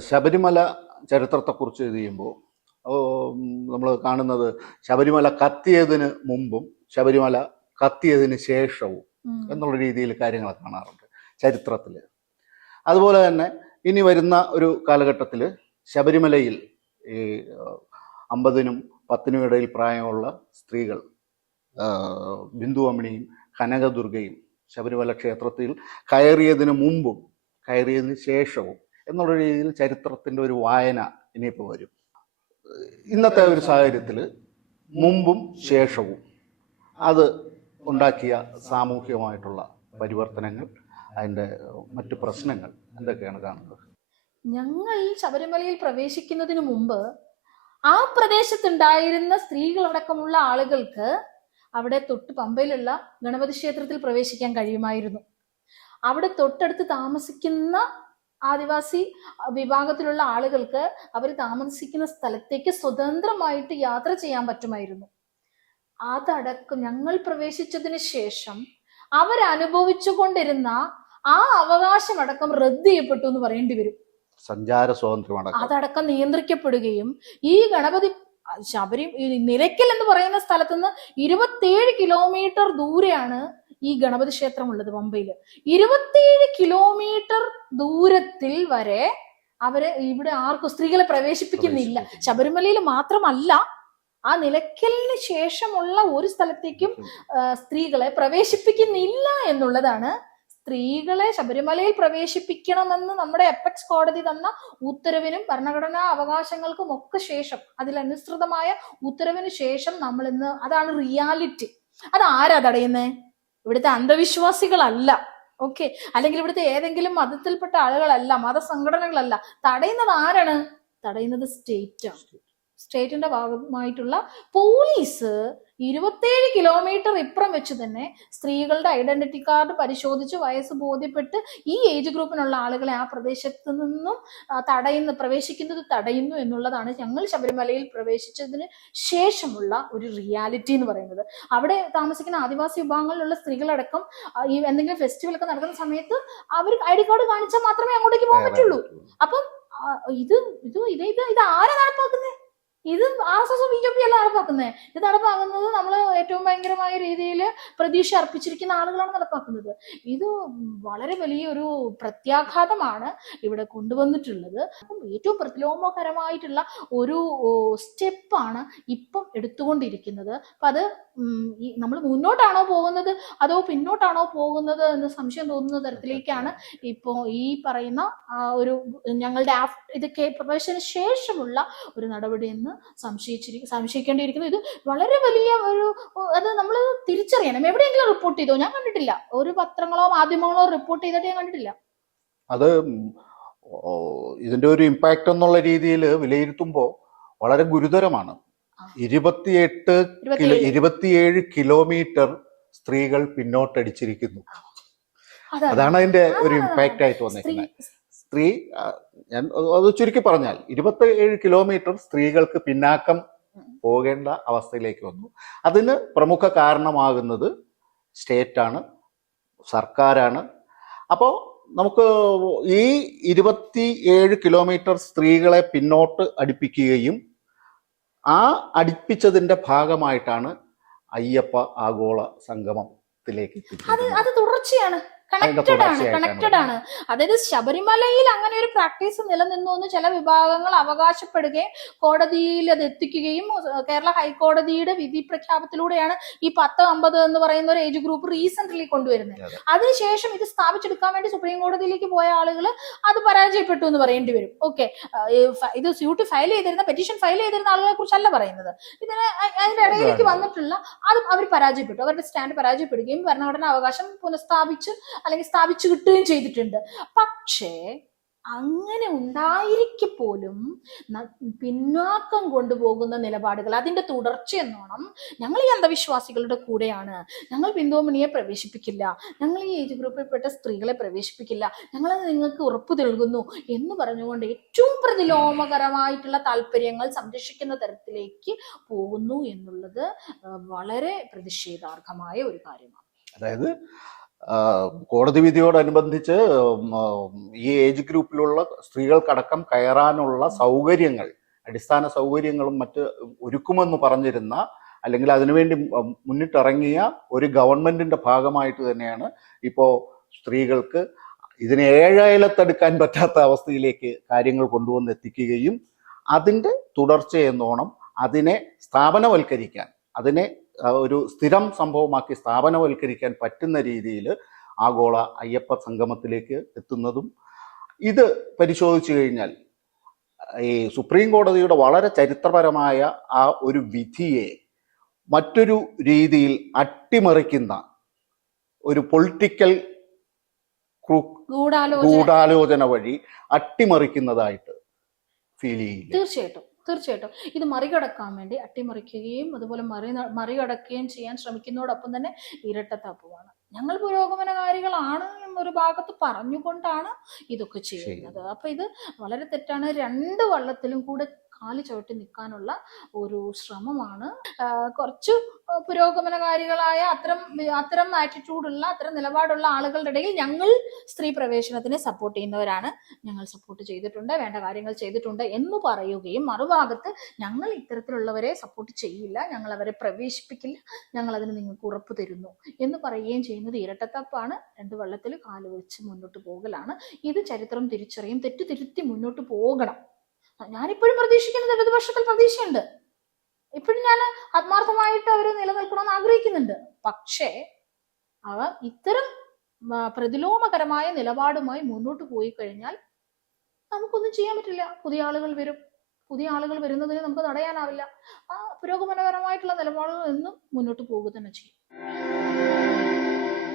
ശബരിമല ചരിത്രത്തെക്കുറിച്ച് ഇത് ചെയ്യുമ്പോൾ നമ്മൾ കാണുന്നത് ശബരിമല കത്തിയതിന് മുമ്പും ശബരിമല കത്തിയതിന് ശേഷവും എന്നുള്ള രീതിയിൽ കാര്യങ്ങൾ കാണാറുണ്ട് ചരിത്രത്തിൽ. അതുപോലെ തന്നെ ഇനി വരുന്ന ഒരു കാലഘട്ടത്തിൽ ശബരിമലയിൽ ഈ അമ്പതിനും പത്തിനും ഇടയിൽ പ്രായമുള്ള സ്ത്രീകൾ ബിന്ദുവമ്മിണിയും ബിന്ദു അമ്മിണിയും കനകദുർഗയും ശബരിമല ക്ഷേത്രത്തിൽ കയറിയതിന് മുമ്പും കയറിയതിന് ശേഷവും എന്നുള്ള രീതിയിൽ ചരിത്രത്തിന്റെ ഒരു വായന ഇനിയിപ്പോൾ വരും. ഇന്നത്തെ ഒരു സാഹചര്യത്തിൽ മുമ്പും ശേഷവും അത് ഉണ്ടാക്കിയ സാമൂഹികമായിട്ടുള്ള പരിവർത്തനങ്ങൾ അതിന്റെ മറ്റു പ്രശ്നങ്ങൾ എന്തൊക്കെയാണ് കാണുന്നത്? ഞങ്ങൾ ശബരിമലയിൽ പ്രവേശിക്കുന്നതിന് മുമ്പ് ആ പ്രദേശത്തുണ്ടായിരുന്ന സ്ത്രീകളടക്കമുള്ള ആളുകൾക്ക് അവിടെ തൊട്ട് പമ്പയിലുള്ള ഗണപതി ക്ഷേത്രത്തിൽ പ്രവേശിക്കാൻ കഴിയുമായിരുന്നു. അവിടെ തൊട്ടടുത്ത് താമസിക്കുന്ന ആദിവാസി വിഭാഗത്തിലുള്ള ആളുകൾക്ക് അവർ താമസിക്കുന്ന സ്ഥലത്തേക്ക് സ്വതന്ത്രമായിട്ട് യാത്ര ചെയ്യാൻ പറ്റുമായിരുന്നു. അതടക്കം ഞങ്ങൾ പ്രവേശിച്ചതിന് ശേഷം അവരനുഭവിച്ചു കൊണ്ടിരുന്ന ആ അവകാശം അടക്കം റദ്ദ് ചെയ്യപ്പെട്ടു എന്ന് പറയേണ്ടി വരും. സഞ്ചാര സ്വാതന്ത്ര്യം അതടക്കം നിയന്ത്രിക്കപ്പെടുകയും ഈ ഗണപതി ശബരി നിലയ്ക്കൽ എന്ന് പറയുന്ന സ്ഥലത്തുനിന്ന് ഇരുപത്തിയേഴ് കിലോമീറ്റർ ദൂരെയാണ് ഈ ഗണപതി ക്ഷേത്രം ഉള്ളത് പമ്പയിൽ ഇരുപത്തിയേഴ് കിലോമീറ്റർ ദൂരത്തിൽ വരെ അവരെ ഇവിടെ ആർക്കും സ്ത്രീകളെ പ്രവേശിപ്പിക്കുന്നില്ല. ശബരിമലയിൽ മാത്രമല്ല ആ നിലയ്ക്കലിന് ശേഷമുള്ള ഒരു സ്ഥലത്തേക്കും സ്ത്രീകളെ പ്രവേശിപ്പിക്കുന്നില്ല എന്നുള്ളതാണ് സ്ത്രീകളെ ശബരിമലയിൽ പ്രവേശിപ്പിക്കണമെന്ന് നമ്മുടെ എപ്പക്സ് കോടതി തന്ന ഉത്തരവിനും ഭരണഘടനാ അവകാശങ്ങൾക്കും ഒക്കെ ശേഷം അതിലനുസൃതമായ ഉത്തരവിന് ശേഷം നമ്മൾ ഇന്ന് അതാണ് റിയാലിറ്റി അത് ആരാ തടയുന്നേ? ഇവിടുത്തെ അന്ധവിശ്വാസികളല്ല. ഓക്കെ? അല്ലെങ്കിൽ ഇവിടുത്തെ ഏതെങ്കിലും മതത്തിൽപ്പെട്ട ആളുകളല്ല മതസംഘടനകളല്ല. തടയുന്നത് ആരാണ്? തടയുന്നത് സ്റ്റേറ്റ് ആണ് സ്റ്റേറ്റിന്റെ ഭാഗമായിട്ടുള്ള പോലീസ് ഇരുപത്തേഴ് കിലോമീറ്റർ ഇപ്പുറം വെച്ച് തന്നെ സ്ത്രീകളുടെ ഐഡന്റിറ്റി കാർഡ് പരിശോധിച്ച് വയസ്സ് ബോധ്യപ്പെട്ട് ഈ ഏജ് ഗ്രൂപ്പിനുള്ള ആളുകളെ ആ പ്രദേശത്ത് നിന്നും തടയുന്നു പ്രവേശിക്കുന്നത് തടയുന്നു എന്നുള്ളതാണ് ഞങ്ങൾ ശബരിമലയിൽ പ്രവേശിച്ചതിന് ശേഷമുള്ള ഒരു റിയാലിറ്റി എന്ന് പറയുന്നത്. അവിടെ താമസിക്കുന്ന ആദിവാസി വിഭാഗങ്ങളിലുള്ള സ്ത്രീകളടക്കം ഈ എന്തെങ്കിലും ഫെസ്റ്റിവൽ ഒക്കെ നടക്കുന്ന സമയത്ത് അവർ ഐ ഡി കാർഡ് കാണിച്ചാൽ മാത്രമേ അങ്ങോട്ടേക്ക് പോകാൻ പറ്റുള്ളൂ. അപ്പം ഇത് ഇത് ഇത് ഇത് ഇത് ആരാ നടപ്പാക്കുന്നത് R S S B J അല്ല നടപ്പാക്കുന്നത് ഇത് നടപ്പാക്കുന്നത് നമ്മൾ ഏറ്റവും ഭയങ്കരമായ രീതിയിൽ പ്രതീക്ഷ അർപ്പിച്ചിരിക്കുന്ന ആളുകളാണ് നടപ്പാക്കുന്നത്. ഇത് വളരെ വലിയൊരു പ്രത്യാഘാതമാണ് ഇവിടെ കൊണ്ടുവന്നിട്ടുള്ളത്. അപ്പം ഏറ്റവും പ്രതിലോമകരമായിട്ടുള്ള ഒരു സ്റ്റെപ്പാണ് ഇപ്പം എടുത്തുകൊണ്ടിരിക്കുന്നത്. അപ്പം അത് നമ്മൾ മുന്നോട്ടാണോ പോകുന്നത്? അതോ പിന്നോട്ടാണോ പോകുന്നത് എന്ന് സംശയം തോന്നുന്ന തരത്തിലേക്കാണ് ഇപ്പോൾ ഈ പറയുന്ന ഒരു ഞങ്ങളുടെ ഇതൊക്കെ പ്രവേശന ശേഷമുള്ള ഒരു നടപടിയെന്ന് സംശയിച്ചിരി സംശയിക്കേണ്ടിയിരിക്കുന്നു. ഇത് വളരെ വലിയ ഒരു അത് നമ്മൾ തിരിച്ചറിയണം. എവിടെയെങ്കിലും റിപ്പോർട്ട് ചെയ്തോ? ഞാൻ കണ്ടിട്ടില്ല. ഒരു പത്രങ്ങളോ മാധ്യമങ്ങളോ റിപ്പോർട്ട് ചെയ്തിട്ട് ഞാൻ കണ്ടിട്ടില്ല. അത് ഇതിന്റെ ഒരു ഇമ്പാക്റ്റ് എന്നുള്ള രീതിയിൽ വിലയിരുത്തുമ്പോൾ വളരെ ഗുരുതരമാണ്. ഇരുപത്തിയെട്ട് കിലോ ഇരുപത്തിയേഴ് കിലോമീറ്റർ സ്ത്രീകൾ പിന്നോട്ടടിച്ചിരിക്കുന്നു. അതാണ്. അതിന്റെ ഒരു ഇമ്പാക്ട് ഇമ്പാക്റ്റ് ആയിട്ട് വന്നിരിക്കുന്നത് സ്ത്രീ ഞാൻ അത് ചുരുക്കി പറഞ്ഞാൽ ഇരുപത്തി ഏഴ് കിലോമീറ്റർ സ്ത്രീകൾക്ക് പിന്നാക്കം പോകേണ്ട അവസ്ഥയിലേക്ക് വന്നു. അതിന് പ്രമുഖ കാരണമാകുന്നത് സ്റ്റേറ്റാണ് സർക്കാരാണ്. അപ്പോൾ നമുക്ക് ഈ ഇരുപത്തി ഏഴ് കിലോമീറ്റർ സ്ത്രീകളെ പിന്നോട്ട് അടുപ്പിക്കുകയും ആ അടുപ്പിച്ചതിന്റെ ഭാഗമായിട്ടാണ് അയ്യപ്പ ആഗോള സംഗമത്തിലേക്ക് അത് അത് തുടർച്ചയാണ്. കണക്റ്റഡ് ആണ് കണക്റ്റഡ് ആണ്. അതായത് ശബരിമലയിൽ അങ്ങനെ ഒരു പ്രാക്ടീസ് നിലനിന്നു എന്ന് ചില വിഭാഗങ്ങൾ അവകാശപ്പെടുകയും കോടതിയിൽ അത് എത്തിക്കുകയും കേരള ഹൈക്കോടതിയുടെ വിധി പ്രഖ്യാപനത്തിലൂടെയാണ് ഈ പത്ത് അമ്പത് എന്ന് പറയുന്ന ഒരു ഏജ് ഗ്രൂപ്പ് റീസെന്റ് കൊണ്ടുവരുന്നത്. അതെ. അതിനുശേഷം ഇത് സ്ഥാപിച്ചെടുക്കാൻ വേണ്ടി സുപ്രീം കോടതിയിലേക്ക് പോയ ആളുകൾ അത് പരാജയപ്പെട്ടു എന്ന് പറയേണ്ടി വരും. ഓക്കെ ഇത് സ്യൂട്ട് ഫയൽ ചെയ്തിരുന്ന പെറ്റീഷൻ ഫയൽ ചെയ്തിരുന്ന ആളുകളെ കുറിച്ചല്ല പറയുന്നത്. ഇതിന് അതിന്റെ ഇടയിലേക്ക് വന്നിട്ടുള്ള അത് അവർ പരാജയപ്പെട്ടു. അവരുടെ സ്റ്റാൻഡ് പരാജയപ്പെടുകയും ഭരണഘടനാ അവകാശം പുനഃസ്ഥാപിച്ച് അല്ലെങ്കിൽ സ്ഥാപിച്ചു കിട്ടുകയും ചെയ്തിട്ടുണ്ട്. പക്ഷേ അങ്ങനെ ഉണ്ടായിരിക്കെ പോലും പിന്നാക്കം കൊണ്ടുപോകുന്ന നിലപാടുകൾ അതിന്റെ തുടർച്ച എന്നോണം ഞങ്ങൾ ഈ അന്ധവിശ്വാസികളുടെ കൂടെയാണ്. ഞങ്ങൾ ബിന്ദുമണിയെ പ്രവേശിപ്പിക്കില്ല. ഞങ്ങൾ ഈ ഏജ് ഗ്രൂപ്പിൽപ്പെട്ട സ്ത്രീകളെ പ്രവേശിപ്പിക്കില്ല. ഞങ്ങൾ നിങ്ങൾക്ക് ഉറപ്പു നൽകുന്നു എന്ന് പറഞ്ഞുകൊണ്ട് ഏറ്റവും പ്രതിലോമകരമായിട്ടുള്ള താല്പര്യങ്ങൾ സംരക്ഷിക്കുന്ന തരത്തിലേക്ക് പോകുന്നു എന്നുള്ളത് വളരെ പ്രതിഷേധാർഹമായ ഒരു കാര്യമാണ്. അതായത് കോടതി വിധിയോടനുബന്ധിച്ച് ഈ ഏജ് ഗ്രൂപ്പിലുള്ള സ്ത്രീകൾക്കടക്കം കയറാനുള്ള സൗകര്യങ്ങൾ അടിസ്ഥാന സൗകര്യങ്ങളും മറ്റ് ഒരുക്കുമെന്ന് പറഞ്ഞിരുന്ന അല്ലെങ്കിൽ അതിനുവേണ്ടി മുന്നിട്ടിറങ്ങിയ ഒരു ഗവൺമെന്റിന്റെ ഭാഗമായിട്ട് തന്നെയാണ് ഇപ്പോൾ സ്ത്രീകൾക്ക് ഇതിനെ ഏഴയലത്തെടുക്കാൻ പറ്റാത്ത അവസ്ഥയിലേക്ക് കാര്യങ്ങൾ കൊണ്ടുവന്ന് എത്തിക്കുകയും അതിന്റെ തുടർച്ചയെന്നോണം അതിനെ സ്ഥാപനവൽക്കരിക്കാൻ അതിനെ ഒരു സ്ഥിരം സംഭവമാക്കി സ്ഥാപനവൽക്കരിക്കാൻ പറ്റുന്ന രീതിയിൽ ആഗോള അയ്യപ്പ സംഗമത്തിലേക്ക് എത്തുന്നതും ഇത് പരിശോധിച്ചു കഴിഞ്ഞാൽ ഈ സുപ്രീം കോടതിയുടെ വളരെ ചരിത്രപരമായ ആ ഒരു വിധിയെ മറ്റൊരു രീതിയിൽ അട്ടിമറിക്കുന്ന ഒരു പൊളിറ്റിക്കൽ ഗൂഢാലോചന വഴി അട്ടിമറിക്കുന്നതായിട്ട് ഫീൽ ചെയ്യില്ല? തീർച്ചയായിട്ടും. തീർച്ചയായിട്ടും. ഇത് മറികടക്കാൻ വേണ്ടി അട്ടിമറിക്കുകയും അതുപോലെ മറി മറികടക്കുകയും ചെയ്യാൻ ശ്രമിക്കുന്നതോടൊപ്പം തന്നെ ഇരട്ടത്താപ്പുമാണ്. ഞങ്ങൾ പുരോഗമനകാരികളാണ് എന്നൊരു ഭാഗത്ത് പറഞ്ഞുകൊണ്ടാണ് ഇതൊക്കെ ചെയ്യുന്നത്. അപ്പൊ ഇത് വളരെ തെറ്റാണ്. രണ്ട് വള്ളത്തിലും കൂടെ കാൽ ചവിട്ടി നിൽക്കാനുള്ള ഒരു ശ്രമമാണ്. കുറച്ച് പുരോഗമനകാരികളായ അത്തരം അത്തരം ആറ്റിറ്റ്യൂഡുള്ള അത്തരം നിലപാടുള്ള ആളുകളുടെ ഇടയിൽ ഞങ്ങൾ സ്ത്രീ പ്രവേശനത്തിനെ സപ്പോർട്ട് ചെയ്യുന്നവരാണ്. ഞങ്ങൾ സപ്പോർട്ട് ചെയ്തിട്ടുണ്ട് വേണ്ട കാര്യങ്ങൾ ചെയ്തിട്ടുണ്ട് എന്ന് പറയുകയും മറുഭാഗത്ത് ഞങ്ങൾ ഇത്തരത്തിലുള്ളവരെ സപ്പോർട്ട് ചെയ്യില്ല ഞങ്ങൾ അവരെ പ്രവേശിപ്പിക്കില്ല ഞങ്ങൾ അതിന് നിങ്ങൾക്ക് ഉറപ്പ് തരുന്നു എന്ന് പറയുകയും ചെയ്യുന്നത് ഇരട്ടത്തപ്പാണ്. രണ്ട് വള്ളത്തിൽ കാലുവെച്ച് മുന്നോട്ട് പോകലാണ്. ഇത് ചരിത്രം തിരിച്ചറിയും തെറ്റ് തിരുത്തി മുന്നോട്ട് പോകണം. ഞാനിപ്പോഴും പ്രതീക്ഷിക്കുന്നത് ഇടതുപക്ഷത്തിൽ പ്രതീക്ഷയുണ്ട്. ഇപ്പോഴും ഞാൻ ആത്മാർത്ഥമായിട്ട് അവർ നിലനിൽക്കണമെന്ന് ആഗ്രഹിക്കുന്നുണ്ട്. പക്ഷേ അവ ഇത്തരം പ്രതിലോമകരമായ നിലപാടുമായി മുന്നോട്ട് പോയി കഴിഞ്ഞാൽ നമുക്കൊന്നും ചെയ്യാൻ പറ്റില്ല. പുതിയ ആളുകൾ വരും. പുതിയ ആളുകൾ വരുന്നതിന് നമുക്ക് തടയാനാവില്ല. ആ പുരോഗമനപരമായിട്ടുള്ള നിലപാടുകൾ എന്നും മുന്നോട്ട് പോകുക തന്നെ ചെയ്യും.